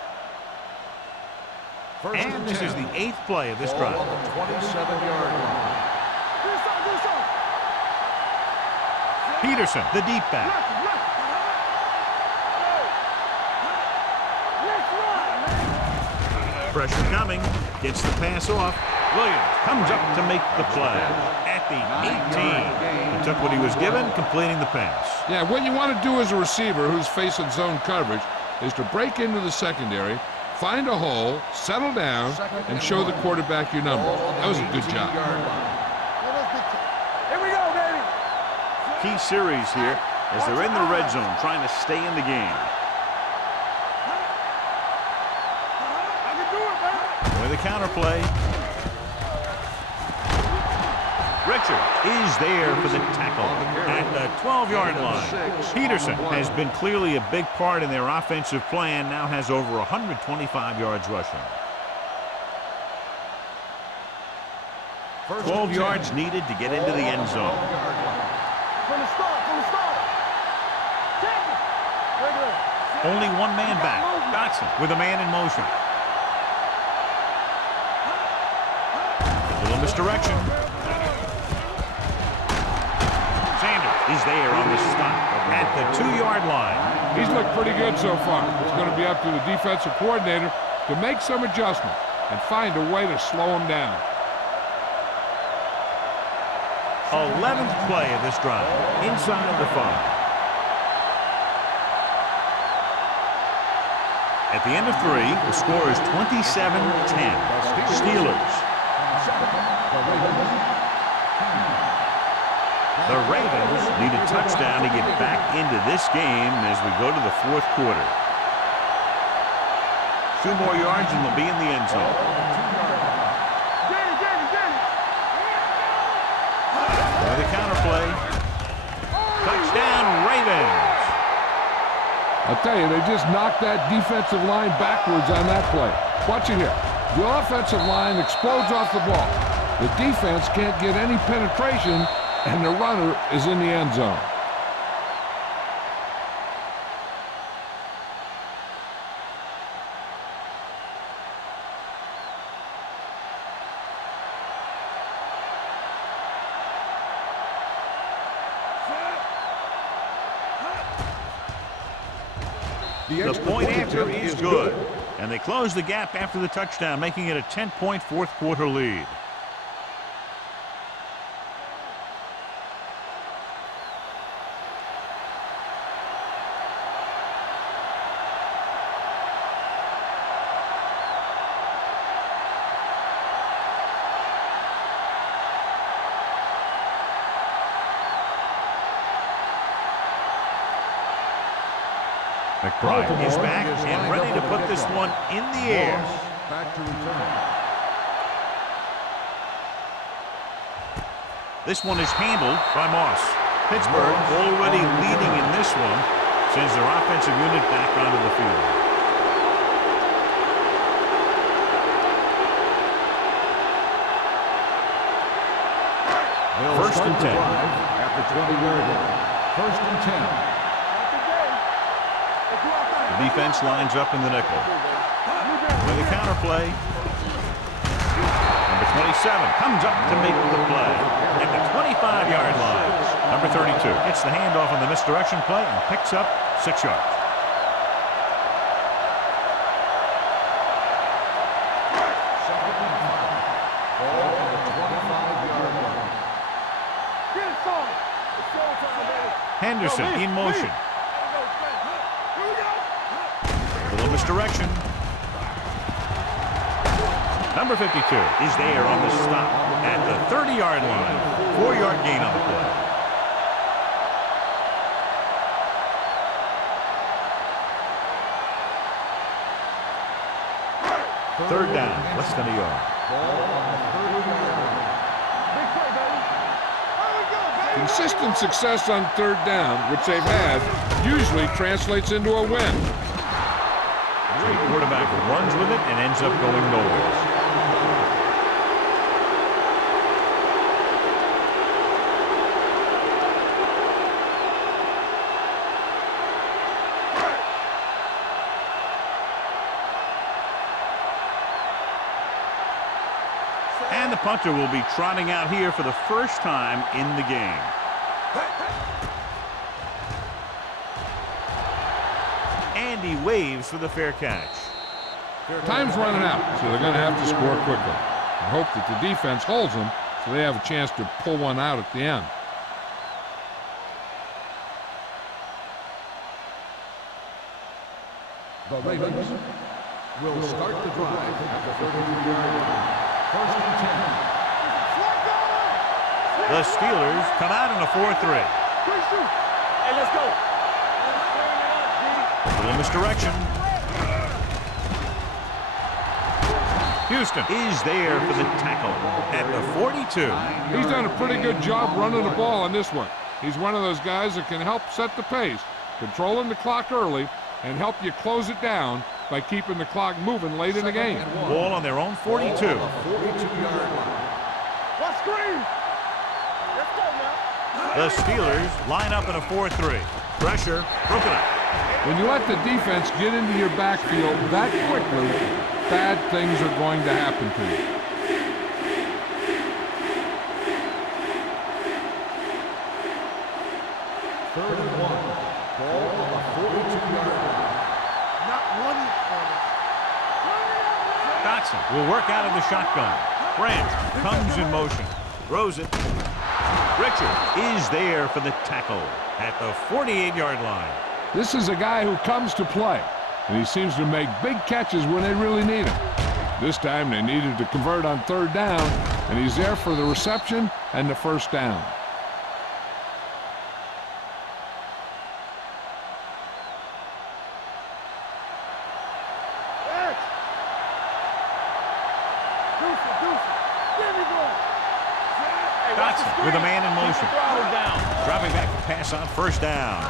And this is the 8th play of this Ball drive. on the 27-yard line. Peterson, the deep back. Pressure coming. Gets the pass off. Williams comes up to make the play at the 18. He took what he was given, completing the pass. Yeah, what you want to do as a receiver who's facing zone coverage is to break into the secondary, find a hole, settle down, and show the quarterback your number. That was a good job. Here we go, baby. Key series here as they're in the red zone trying to stay in the game. I can do it, baby. With a counter play. Richard is there for the tackle at the 12-yard line. Peterson has been clearly a big part in their offensive plan, now has over 125 yards rushing. 12 yards needed to get into the end zone. From the start. Take it. Right there. Only one man back. Dotson with a man in motion. A little misdirection. Sanders is there on the stop at the 2-yard line. He's looked pretty good so far. It's going to be up to the defensive coordinator to make some adjustment and find a way to slow him down. 11th play of this drive, inside the 5. At the end of 3, the score is 27-10. Steelers. The Ravens need a touchdown to get back into this game as we go to the 4th quarter. 2 more yards and they'll be in the end zone. The counter play. Touchdown, Ravens. I'll tell you, they just knocked that defensive line backwards on that play. Watch it here. The offensive line explodes off the ball. The defense can't get any penetration, and the runner is in the end zone. The point after is good. And they close the gap after the touchdown, making it a 10-point 4th quarter lead. McBride is back and ready to put this one in the air. Back to return. This one is handled by Moss. Pittsburgh already leading in this one, sends their offensive unit back onto the field. First and 10. At the 20-yard line. First and 10. The defense lines up in the nickel. With a counter play. Number 27 comes up to make the play at the 25-yard line. Number 32 gets the handoff on the misdirection play and picks up 6 yards. Ball on the 25-yard line. Henderson in motion. Little misdirection. Number 52 is there on the stop at the 30-yard line. 4-yard gain on the play. Third down, less than a yard. Consistent success on 3rd down, which they've had, usually translates into a win. The quarterback runs with it and ends up going nowhere. And the punter will be trotting out here for the first time in the game. And he waves for the fair catch. Time's running out, so they're going to have to score quickly and hope that the defense holds them so they have a chance to pull one out at the end. The Ravens will start the drive at the 32-yard line. First and 10. The Steelers come out in a 4-3. Hey, let's go. A little misdirection. Houston is there for the tackle at the 42. He's done a pretty good job running the ball on this one. He's one of those guys that can help set the pace, controlling the clock early, and help you close it down by keeping the clock moving late in the game. Ball on their own 42. 42-yard line. Let's scream. Let's go now. The Steelers line up in a 4-3. Pressure broken up. When you let the defense get into your backfield that quickly, bad things are going to happen to you. Third and 1. Ball on the 42-yard line. Not one Dotson will work out of the shotgun. Grant comes in motion. Throws it. Richard is there for the tackle at the 48-yard line. This is a guy who comes to play, and he seems to make big catches when they really need him. This time they needed to convert on third down, and he's there for the reception and the first down. Dotson with a man in motion. Dropping back to pass on first down.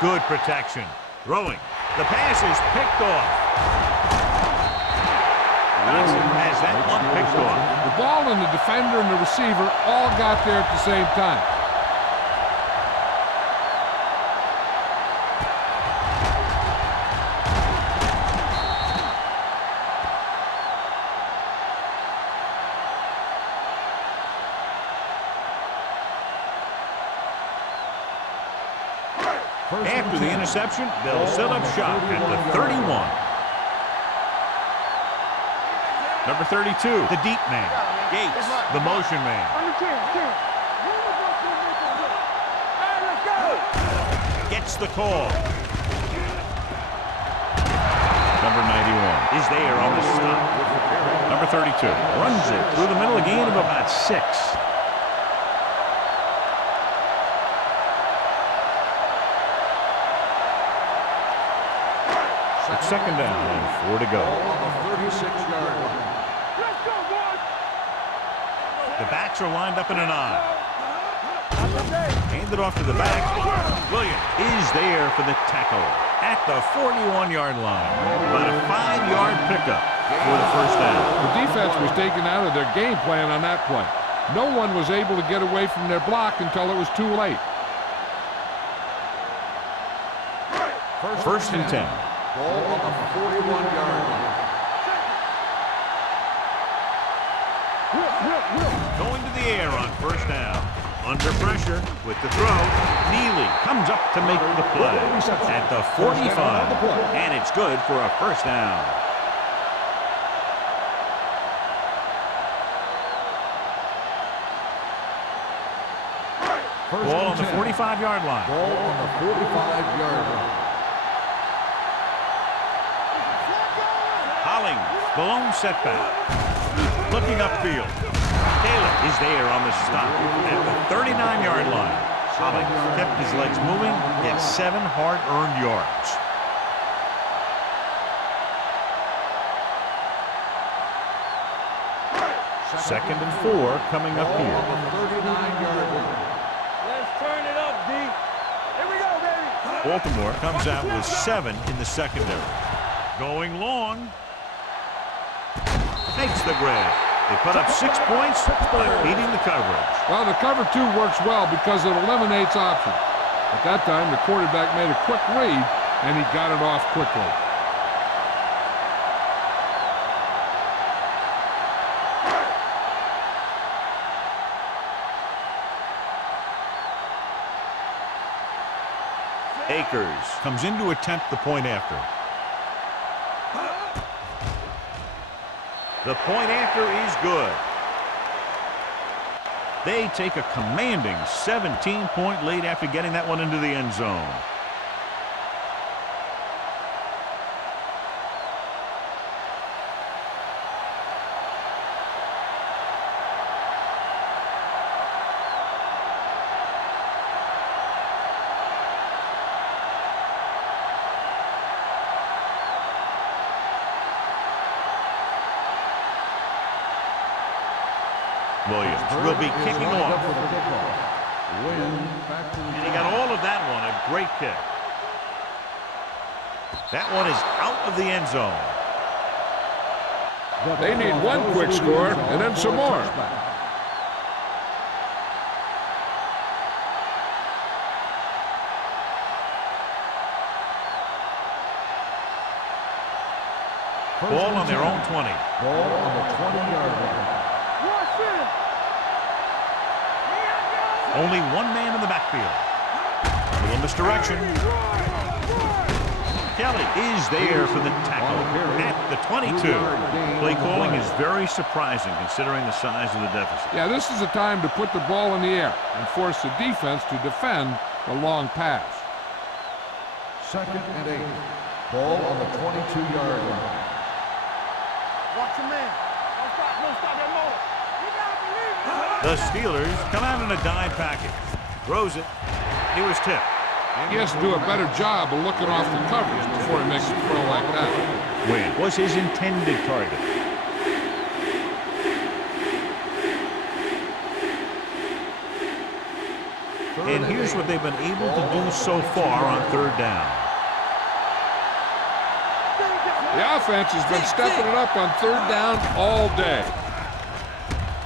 Good protection. Throwing. The pass is picked off. Dotson has that one picked off. The ball and the defender and the receiver all got there at the same time. After the interception, they'll set up shop at the 31. Number 32, the deep man. Gates, the motion man. Gets the call. Number 91 is there on the stop. Number 32 runs it through the middle, a gain of about 6. It's second down and 4 to go. On the 36-yard line. Let's go, boys. The backs are lined up in an I. Hand it off to the back. Williams is there for the tackle at the 41-yard line. About a 5-yard pickup for the first down. The defense was taken out of their game plan on that play. No one was able to get away from their block until it was too late. First and 10. Ball on the 41-yard line. Going to the air on first down. Under pressure with the throw. Neely comes up to make the play at the 45. And it's good for a first down. Ball on the 45-yard line. Ball on the 45-yard line. Hollings, the lone setback. Looking upfield. Taylor is there on the stop at the 39-yard line. Hollings kept his legs moving, gets 7 hard-earned yards. Second and 4 coming up Ball here. on the 39-yard line. Let's turn it up, D. Here we go, baby. Baltimore comes out with 7 in the secondary. Going long. Makes the grab. They put up 6 points by beating the coverage. Well, the cover 2 works well because it eliminates options. At that time, the quarterback made a quick read, and he got it off quickly. Akers comes in to attempt the point after. The point after is good. They take a commanding 17-point lead after getting that one into the end zone. Williams will be kicking off. And he got all of that one, a great kick. That one is out of the end zone. They need one quick score and then some more. Ball on their own 20. Ball on the 20-yard line. Only one man in the backfield. A little misdirection. Kelly is there for the tackle at the 22. Play calling is very surprising considering the size of the deficit. Yeah, this is the time to put the ball in the air and force the defense to defend the long pass. 2nd and 8. Ball on the 22-yard line. Watch your man. Don't stop that motor. You gotta believe it. The Steelers come out in a dime package. Throws it. He was tipped. He has to do a better job of looking off the coverage before he makes a throw like that. Win was his intended target. And here's what they've been able to do so far on 3rd down. The offense has been stepping it up on 3rd down all day.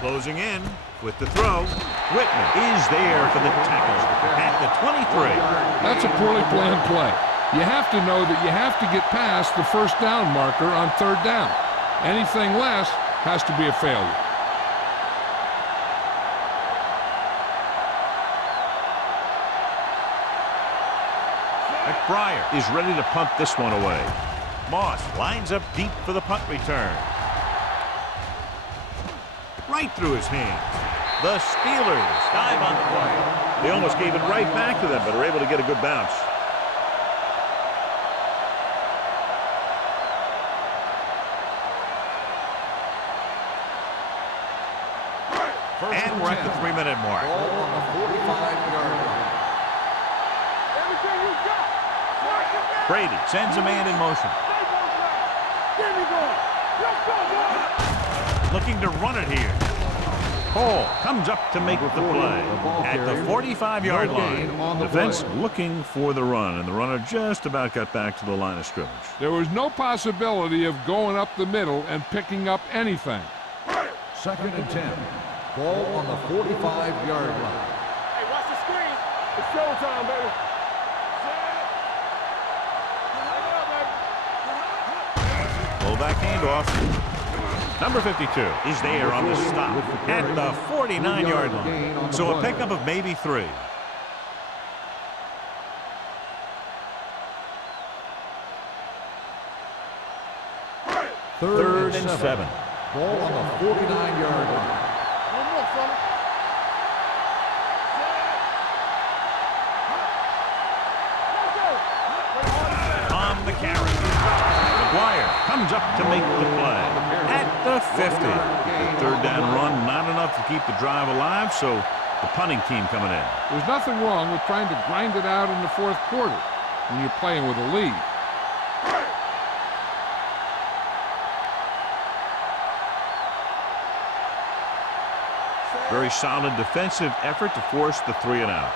Closing in with the throw. Whitman is there for the tackle at the 23. That's a poorly planned play. You have to know that you have to get past the 1st down marker on 3rd down. Anything less has to be a failure. McBriar is ready to punt this one away. Moss lines up deep for the punt return. Right through his hands. The Steelers dive on the play. They almost gave it right back to them, but are able to get a good bounce. And we're at the 3-minute mark. Ball on the 45-yard line. Everything you got. Watch your man. Brady sends a man in motion. Give me going. Let's go, boy. Looking to run it here. Hall comes up to make the play at the 45-yard line. Defense looking for the run, and the runner just about got back to the line of scrimmage. There was no possibility of going up the middle and picking up anything. 2nd and 10. Ball on the 45-yard line. Hey, watch the screen. It's showtime, baby. Fullback handoff. Number 52 is there on the stop at the 49-yard line. So a pickup of maybe 3. Third and 7. Ball on the 49-yard line. One more, fella. On the carry. McGuire comes up to make the play at the 50. The 3rd down run, not enough to keep the drive alive, so the punting team coming in. There's nothing wrong with trying to grind it out in the 4th quarter when you're playing with a lead. Very solid defensive effort to force the 3 and out.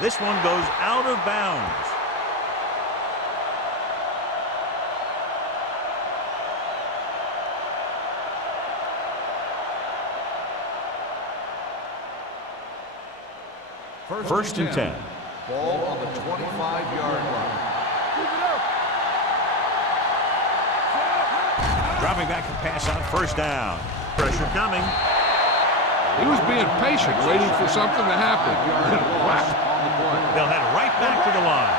This one goes out of bounds. First and 10. Ball on the 25-yard line. Dropping back to pass on first down. Pressure coming. He was being patient, waiting for something to happen. Whack. They'll head right back to the line.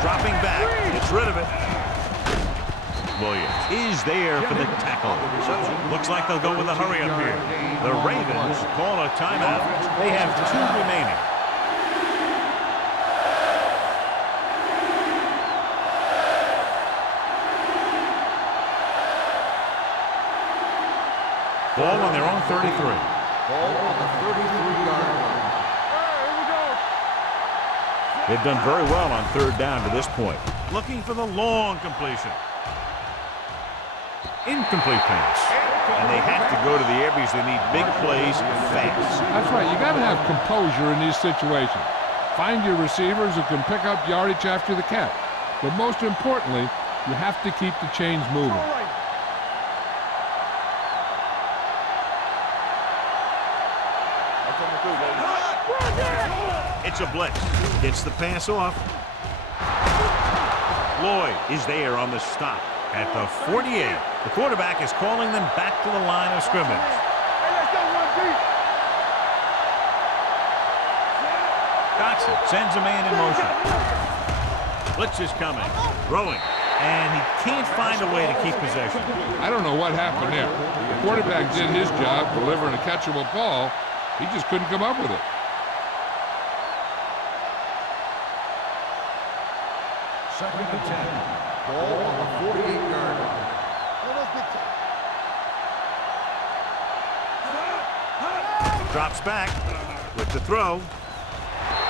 Dropping back. Gets rid of it. Williams is there for the tackle. Looks like they'll go with a hurry up here. The Ravens call a timeout. They have 2 remaining. Ball on their own 33. Ball on the 33-yard line. They've done very well on third down to this point. Looking for the long completion. Incomplete pass. And they have to go to the air because they need big plays fast. That's right. You got to have composure in these situations. Find your receivers who can pick up yardage after the catch. But most importantly, you have to keep the chains moving. It's a blitz. Gets the pass off. Lloyd is there on the stop at the 48. The quarterback is calling them back to the line of scrimmage. Dotson sends a man in motion. Blitz is coming. Throwing. And he can't find a way to keep possession. I don't know what happened there. The quarterback did his job, delivering a catchable ball. He just couldn't come up with it. Second and 10. Ball on the 48-yard line. Drops back with the throw.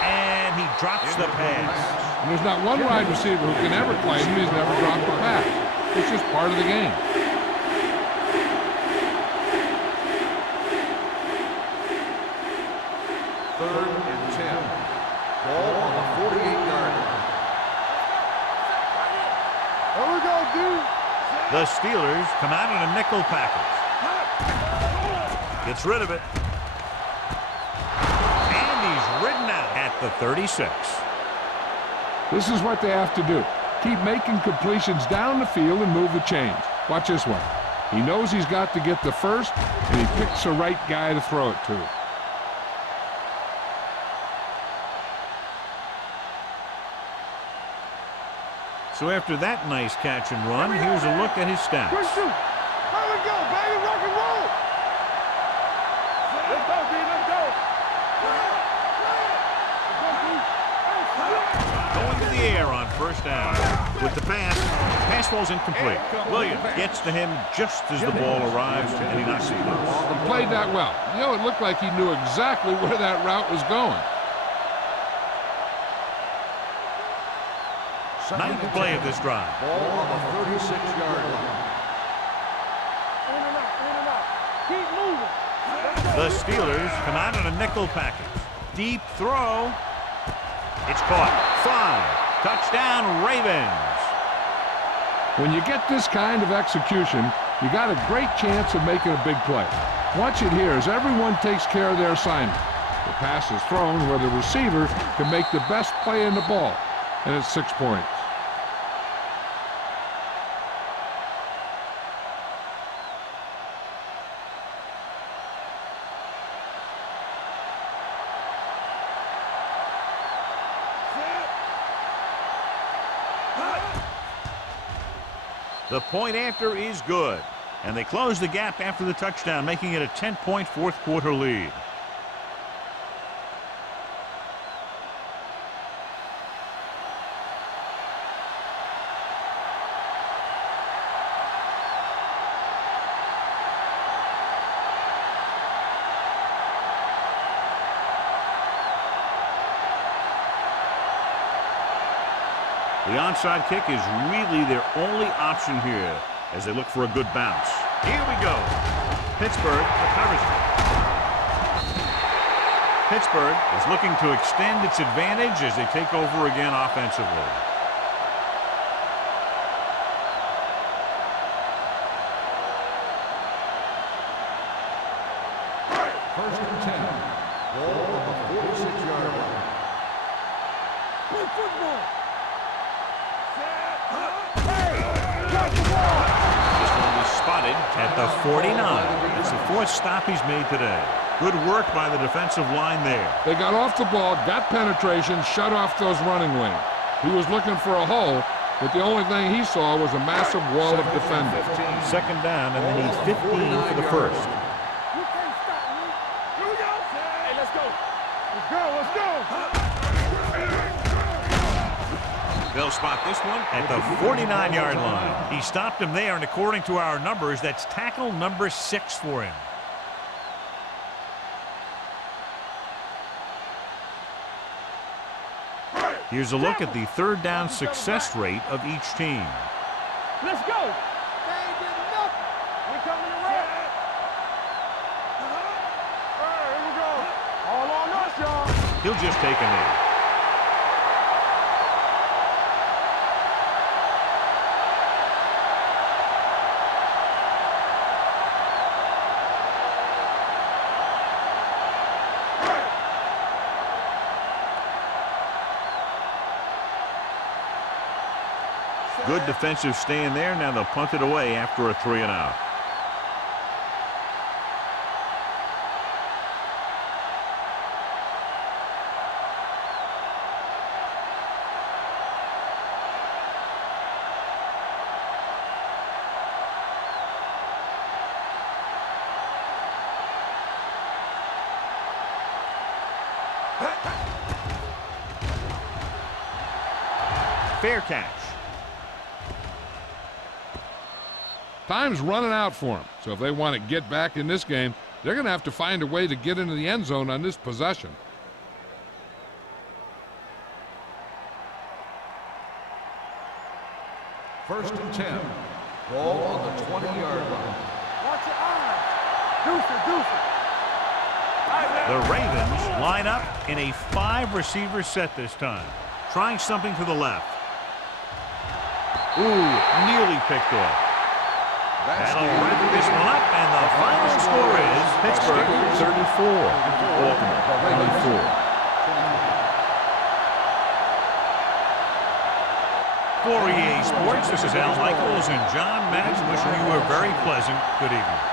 And he drops the pass. And there's not one wide receiver who can ever claim he's never dropped a pass. It's just part of the game. Third and 10. Ball on the 48-yard line. There we go, dude. The Steelers come out in a nickel package. Gets rid of it. And he's ridden out at the 36. This is what they have to do. Keep making completions down the field and move the chains. Watch this one. He knows he's got to get the first, and he picks the right guy to throw it to. So after that nice catch and run, here's a look at his stats. There we go, baby. Rock and roll. Let's go, D. Let's go. Going to the air on first down. With the pass. Pass ball's incomplete. Williams gets to him just as the ball arrives, and he knocks it loose. He played that well. You know, it looked like he knew exactly where that route was going. Ninth play of this drive. Ball on the 36-yard line. In and out. Keep moving. The Steelers come out in a nickel package. Deep throw. It's caught. 5. Touchdown, Ravens. When you get this kind of execution, you got a great chance of making a big play. Watch it here as everyone takes care of their assignment. The pass is thrown where the receiver can make the best play in the ball, and it's 6 points. The point after is good, and they close the gap after the touchdown, making it a 10-point fourth-quarter lead. The onside kick is really their only option here as they look for a good bounce. Here we go. Pittsburgh recovers it. Pittsburgh is looking to extend its advantage as they take over again offensively. First and 10. Ball on the 46-yard line. Play football. Hey, catch the ball. This one was spotted at the 49. It's the fourth stop he's made today. Good work by the defensive line there. They got off the ball, got penetration, shut off those running lanes. He was looking for a hole, but the only thing he saw was a massive wall of defenders. Second down, and they need 15 for the first. You can't stop me. Here we go. Hey, let's go. Let's go. Let's go. They'll spot this one at the 49-yard line. He stopped him there, and according to our numbers, that's tackle number 6 for him. Here's a look at the third down success rate of each team. Let's go. They ain't getting nothing. We coming around. Here we go. All on us, y'all. He'll just take a knee. Good defensive stand there. Now they'll punt it away after a 3-and-out. Fair catch. Time's running out for them. So if they want to get back in this game, they're going to have to find a way to get into the end zone on this possession. First and 10. Ball on the 20-yard line. Watch your eyes. Deuce it, deuce it. The Ravens line up in a 5-receiver set this time. Trying something to the left. Ooh, nearly picked off. That'll wrap this one up, and the final score is Pittsburgh 34, Baltimore 24. For EA Sports, this is Al Michaels and John Madden wishing you a very pleasant good evening.